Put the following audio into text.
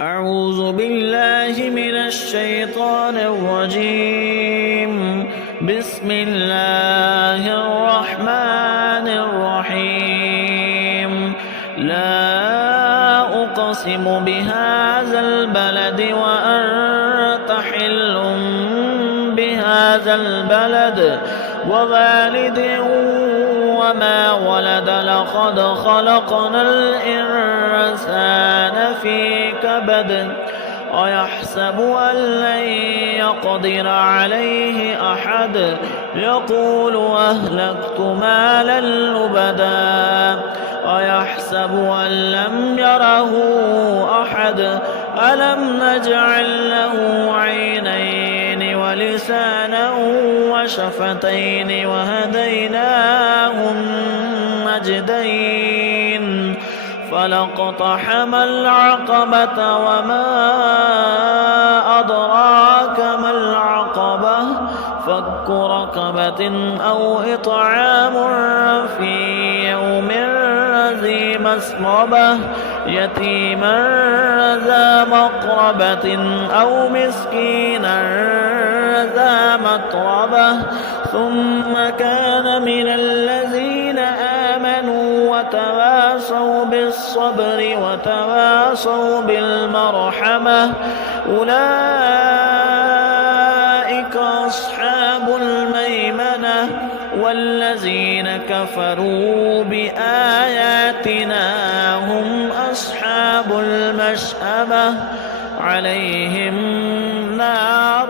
أعوذ بالله من الشيطان الرجيم. بسم الله الرحمن الرحيم. لا أقسم بهذا البلد وأنت حل بهذا البلد ووالد وما ولد. لقد خلقنا الإنسان في كبد أيحسب أن لن يقدر عليه أحد يقول أهلكت مالا لبدا أيحسب أن لم يره أحد ألم نجعل له عينين ولسانا وشفتين وهديناه النجدين فلاقتحم العقبة وما أدراك ما العقبة فك رقبة أو إطعام في يوم ذي مسغبة يتيما ذا مقربة أو مسكينا ذا متربة ثم كان من الذين آمنوا وتواصوا بالصبر وتواصوا بالمرحمة أولئك أصحاب الميمنة والذين كفروا بآياتنا هم أصحاب المشأمة عليهم نار